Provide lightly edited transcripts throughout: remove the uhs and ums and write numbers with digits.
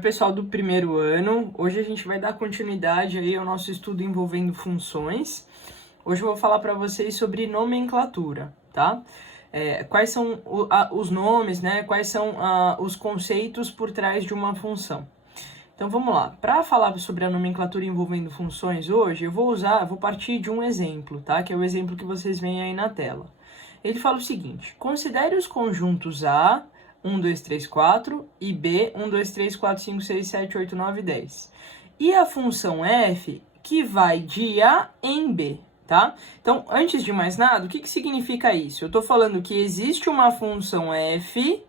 pessoal do primeiro ano. Hoje a gente vai dar continuidade aí ao nosso estudo envolvendo funções. Hoje eu vou falar para vocês sobre nomenclatura, tá? Quais são os nomes, né? Quais são os conceitos por trás de uma função. Então vamos lá. Para falar sobre a nomenclatura envolvendo funções hoje, eu vou partir de um exemplo, tá? Que é o exemplo que vocês veem aí na tela. Ele fala o seguinte: considere os conjuntos A, 1, 2, 3, 4 e B, 1, 2, 3, 4, 5, 6, 7, 8, 9, 10. E a função f que vai de A em B, tá? Então, antes de mais nada, o que significa isso? Eu estou falando que existe uma função f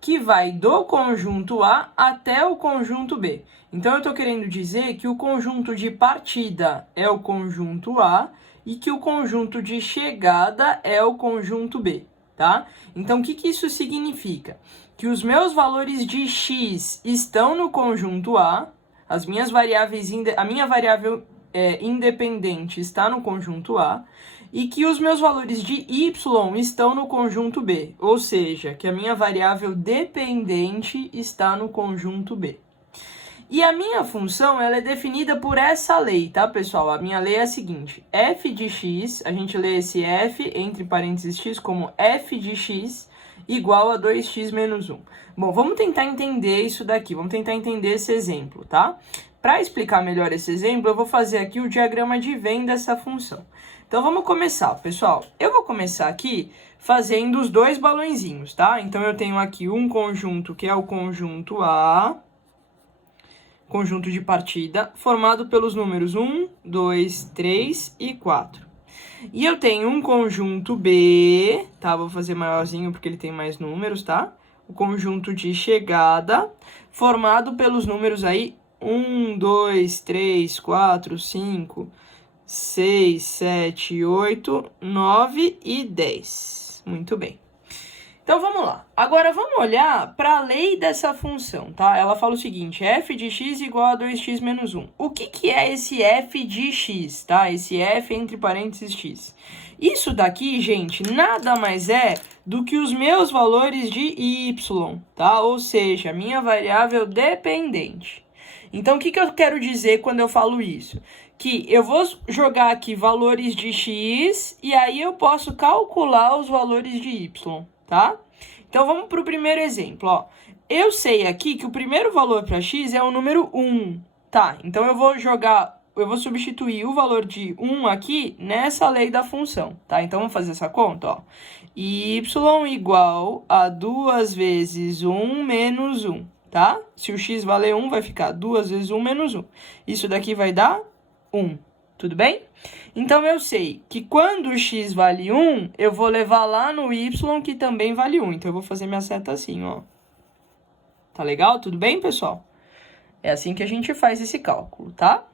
que vai do conjunto A até o conjunto B. Então, eu estou querendo dizer que o conjunto de partida é o conjunto A e que o conjunto de chegada é o conjunto B, tá? Então, o que isso significa? Que os meus valores de x estão no conjunto A, a minha variável independente está no conjunto A, e que os meus valores de y estão no conjunto B, ou seja, que a minha variável dependente está no conjunto B. E a minha função, ela é definida por essa lei, tá, pessoal? A minha lei é a seguinte: f de x, a gente lê esse f, entre parênteses x, como f de x igual a 2x menos 1. Bom, vamos tentar entender isso daqui, vamos tentar entender esse exemplo, tá? Para explicar melhor esse exemplo, eu vou fazer aqui o diagrama de Venn dessa função. Então, vamos começar, pessoal. Eu vou começar aqui fazendo os dois balõezinhos, tá? Então, eu tenho aqui um conjunto que é o conjunto A, conjunto de partida, formado pelos números 1, 2, 3 e 4. E eu tenho um conjunto B, tá? Vou fazer maiorzinho porque ele tem mais números, tá? O conjunto de chegada, formado pelos números aí 1, 2, 3, 4, 5, 6, 7, 8, 9 e 10. Muito bem. Então, vamos lá. Agora, vamos olhar para a lei dessa função, tá? Ela fala o seguinte: f de x igual a 2x menos 1. O que é esse f de x, tá? Esse f entre parênteses x. Isso daqui, gente, nada mais é do que os meus valores de y, tá? Ou seja, a minha variável dependente. Então, o que eu quero dizer quando eu falo isso? Que eu vou jogar aqui valores de x e aí eu posso calcular os valores de y, tá? Então, vamos para o primeiro exemplo, ó. Eu sei aqui que o primeiro valor para x é o número 1, tá? Então, eu vou substituir o valor de 1 aqui nessa lei da função, tá? Então, vamos fazer essa conta, ó. Y igual a 2 vezes 1 menos 1, tá? Se o x valer 1, vai ficar 2 vezes 1 menos 1. Isso daqui vai dar 1, tudo bem? Então, eu sei que quando o x vale 1, eu vou levar lá no y, que também vale 1. Então, eu vou fazer minha seta assim, ó. Tá legal? Tudo bem, pessoal? É assim que a gente faz esse cálculo, tá?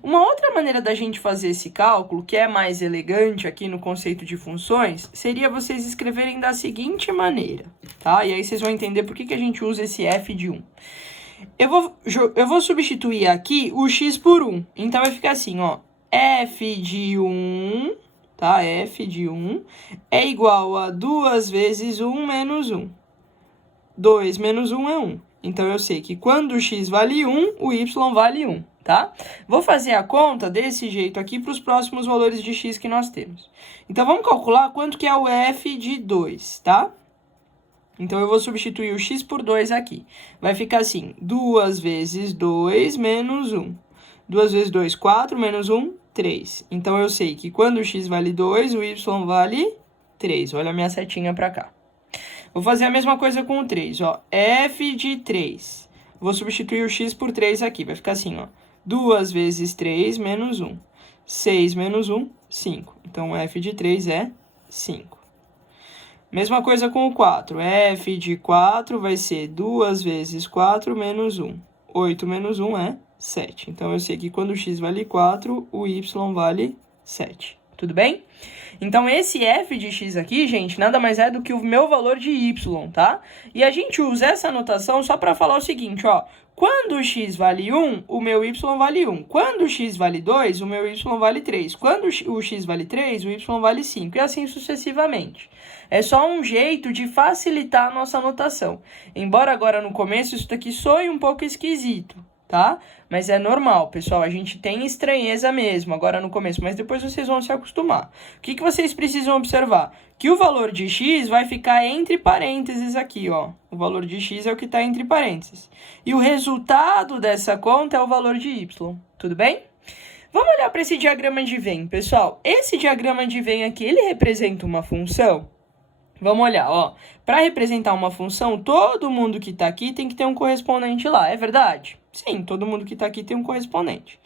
Uma outra maneira da gente fazer esse cálculo, que é mais elegante aqui no conceito de funções, seria vocês escreverem da seguinte maneira, tá? E aí vocês vão entender por que a gente usa esse f de 1. Eu vou substituir aqui o x por 1. Então, vai ficar assim, ó. F de 1, tá? F de 1 é igual a 2 vezes 1 menos 1. 2 menos 1 é 1. Então, eu sei que quando o x vale 1, o y vale 1, tá? Vou fazer a conta desse jeito aqui para os próximos valores de x que nós temos. Então, vamos calcular quanto que é o f de 2, tá? Então, eu vou substituir o x por 2 aqui. Vai ficar assim, 2 vezes 2 menos 1. 2 vezes 2, 4, menos 1, 3. Então, eu sei que quando o x vale 2, o y vale 3. Olha a minha setinha para cá. Vou fazer a mesma coisa com o 3, ó. F de 3. Vou substituir o x por 3 aqui. Vai ficar assim, ó. 2 vezes 3 menos 1. 6 menos 1, 5. Então, f de 3 é 5. Mesma coisa com o 4. F de 4 vai ser 2 vezes 4 menos 1. 8 menos 1 é 7. Então, eu sei que quando o x vale 4, o y vale 7. Tudo bem? Então, esse f de x aqui, gente, nada mais é do que o meu valor de y, tá? E a gente usa essa anotação só para falar o seguinte, ó. Quando o x vale 1, o meu y vale 1. Quando o x vale 2, o meu y vale 3. Quando o x vale 3, o y vale 5. E assim sucessivamente. É só um jeito de facilitar a nossa anotação. Embora agora no começo isso daqui soe um pouco esquisito, tá? Mas é normal, pessoal, a gente tem estranheza mesmo agora no começo, mas depois vocês vão se acostumar. O que vocês precisam observar? Que o valor de x vai ficar entre parênteses aqui, ó. O valor de x é o que está entre parênteses. E o resultado dessa conta é o valor de y, tudo bem? Vamos olhar para esse diagrama de Venn, pessoal. Esse diagrama de Venn aqui, ele representa uma função? Vamos olhar, ó. Para representar uma função, todo mundo que está aqui tem que ter um correspondente lá, é verdade? Sim, todo mundo que está aqui tem um correspondente.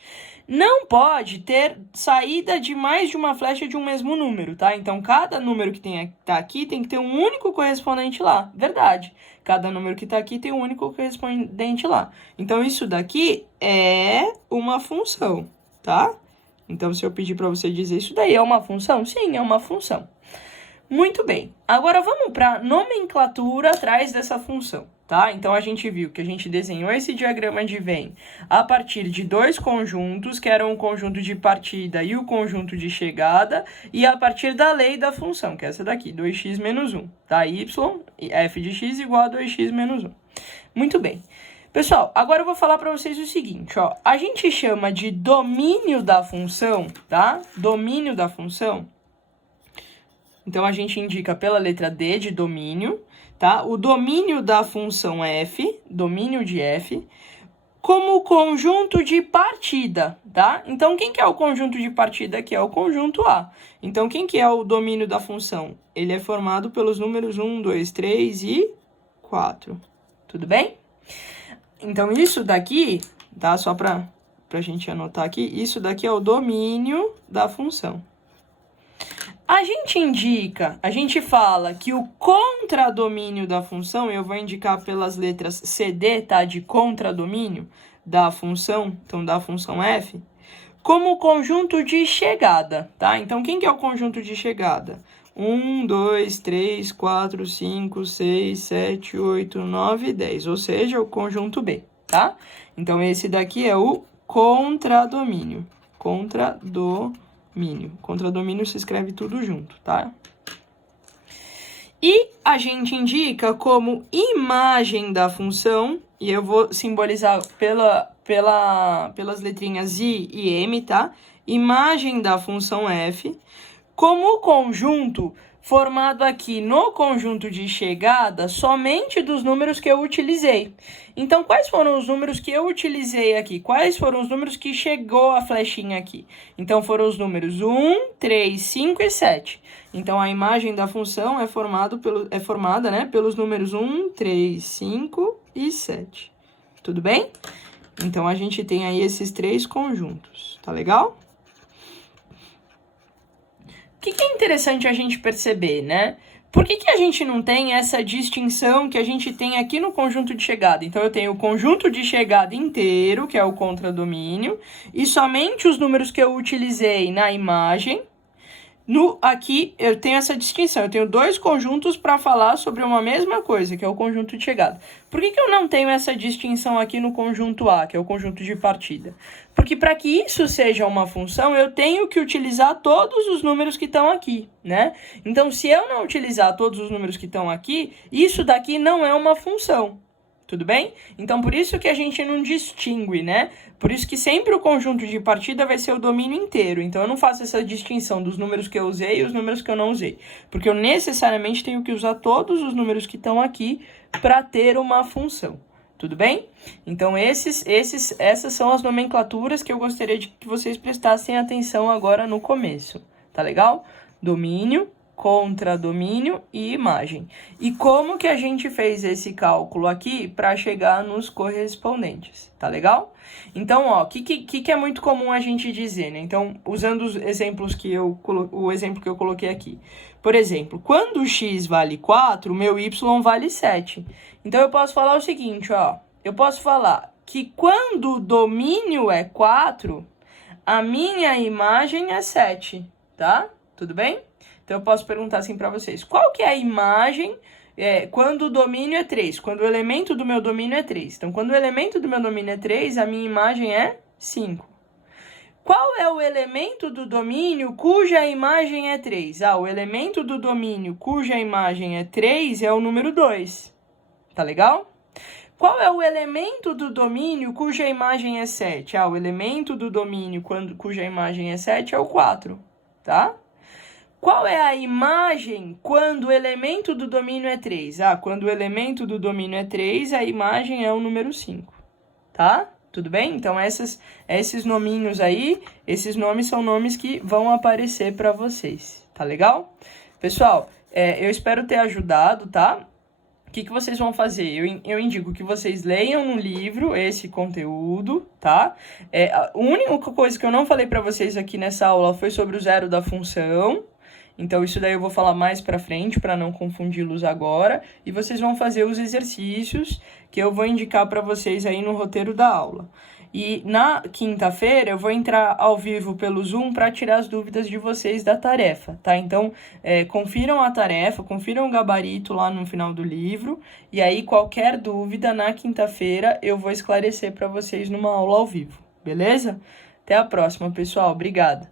Não pode ter saída de mais de uma flecha de um mesmo número, tá? Então, cada número que tá aqui tem que ter um único correspondente lá, verdade. Cada número que está aqui tem um único correspondente lá. Então, isso daqui é uma função, tá? Então, se eu pedir para você dizer isso daí é uma função? Sim, é uma função. Muito bem. Agora, vamos para a nomenclatura atrás dessa função, tá? Então, a gente viu que a gente desenhou esse diagrama de Venn a partir de dois conjuntos, que eram o conjunto de partida e o conjunto de chegada, e a partir da lei da função, que é essa daqui, 2x menos 1, tá? Y, f de x igual a 2x menos 1. Muito bem. Pessoal, agora eu vou falar para vocês o seguinte, ó. A gente chama de domínio da função, tá? Domínio da função. Então, a gente indica pela letra D de domínio, tá? O domínio da função f, domínio de f, como conjunto de partida, tá? Então, quem que é o conjunto de partida aqui? É o conjunto A. Então, quem que é o domínio da função? Ele é formado pelos números 1, 2, 3 e 4. Tudo bem? Então, isso daqui, tá? Só pra gente anotar aqui, isso daqui é o domínio da função. A gente indica, a gente fala que o contradomínio da função, eu vou indicar pelas letras CD, tá? De contradomínio da função, então da função f, como conjunto de chegada, tá? Então, quem que é o conjunto de chegada? 1, 2, 3, 4, 5, 6, 7, 8, 9, 10, ou seja, o conjunto B, tá? Então, esse daqui é o contradomínio, Contradomínio se escreve tudo junto, tá? E a gente indica como imagem da função, e eu vou simbolizar pelas letrinhas I e M, tá? Imagem da função f, como conjunto formado aqui no conjunto de chegada somente dos números que eu utilizei. Então, quais foram os números que eu utilizei aqui? Quais foram os números que chegou a flechinha aqui? Então, foram os números 1, 3, 5 e 7. Então, a imagem da função é formada, né, pelos números 1, 3, 5 e 7. Tudo bem? Então, a gente tem aí esses três conjuntos. Tá legal? O que é interessante a gente perceber, né? Por que a gente não tem essa distinção que a gente tem aqui no conjunto de chegada? Então, eu tenho o conjunto de chegada inteiro, que é o contradomínio, e somente os números que eu utilizei na imagem. Aqui, eu tenho essa distinção. Eu tenho dois conjuntos para falar sobre uma mesma coisa, que é o conjunto de chegada. Por que eu não tenho essa distinção aqui no conjunto A, que é o conjunto de partida? Porque para que isso seja uma função, eu tenho que utilizar todos os números que estão aqui, né? Então, se eu não utilizar todos os números que estão aqui, isso daqui não é uma função. Tudo bem? Então, por isso que a gente não distingue, né? Por isso que sempre o conjunto de partida vai ser o domínio inteiro. Então, eu não faço essa distinção dos números que eu usei e os números que eu não usei. Porque eu necessariamente tenho que usar todos os números que estão aqui para ter uma função. Tudo bem? Então, essas são as nomenclaturas que eu gostaria de que vocês prestassem atenção agora no começo. Tá legal? Domínio, contradomínio e imagem. E como que a gente fez esse cálculo aqui para chegar nos correspondentes, tá legal? Então, ó, o que é muito comum a gente dizer, né? Então, usando os exemplos o exemplo que eu coloquei aqui. Por exemplo, quando x vale 4, o meu y vale 7. Então, eu posso falar o seguinte, ó. Eu posso falar que quando o domínio é 4, a minha imagem é 7, tá? Tudo bem? Então, eu posso perguntar assim para vocês, qual que é a imagem quando o domínio é 3? Quando o elemento do meu domínio é 3. Então, quando o elemento do meu domínio é 3, a minha imagem é 5. Qual é o elemento do domínio cuja imagem é 3? O elemento do domínio cuja imagem é 3 é o número 2. Tá legal? Qual é o elemento do domínio cuja imagem é 7? O elemento do domínio cuja imagem é 7 é o 4, tá? Qual é a imagem quando o elemento do domínio é 3? Quando o elemento do domínio é 3, a imagem é o número 5, tá? Tudo bem? Então, esses nominhos aí, esses nomes são nomes que vão aparecer para vocês, tá legal? Pessoal, eu espero ter ajudado, tá? O que vocês vão fazer? Eu indico que vocês leiam no livro esse conteúdo, tá? A única coisa que eu não falei para vocês aqui nessa aula foi sobre o zero da função. Então, isso daí eu vou falar mais pra frente, para não confundi-los agora. E vocês vão fazer os exercícios que eu vou indicar para vocês aí no roteiro da aula. E na quinta-feira eu vou entrar ao vivo pelo Zoom para tirar as dúvidas de vocês da tarefa, tá? Então, confiram a tarefa, confiram o gabarito lá no final do livro. E aí, qualquer dúvida, na quinta-feira eu vou esclarecer para vocês numa aula ao vivo, beleza? Até a próxima, pessoal. Obrigado.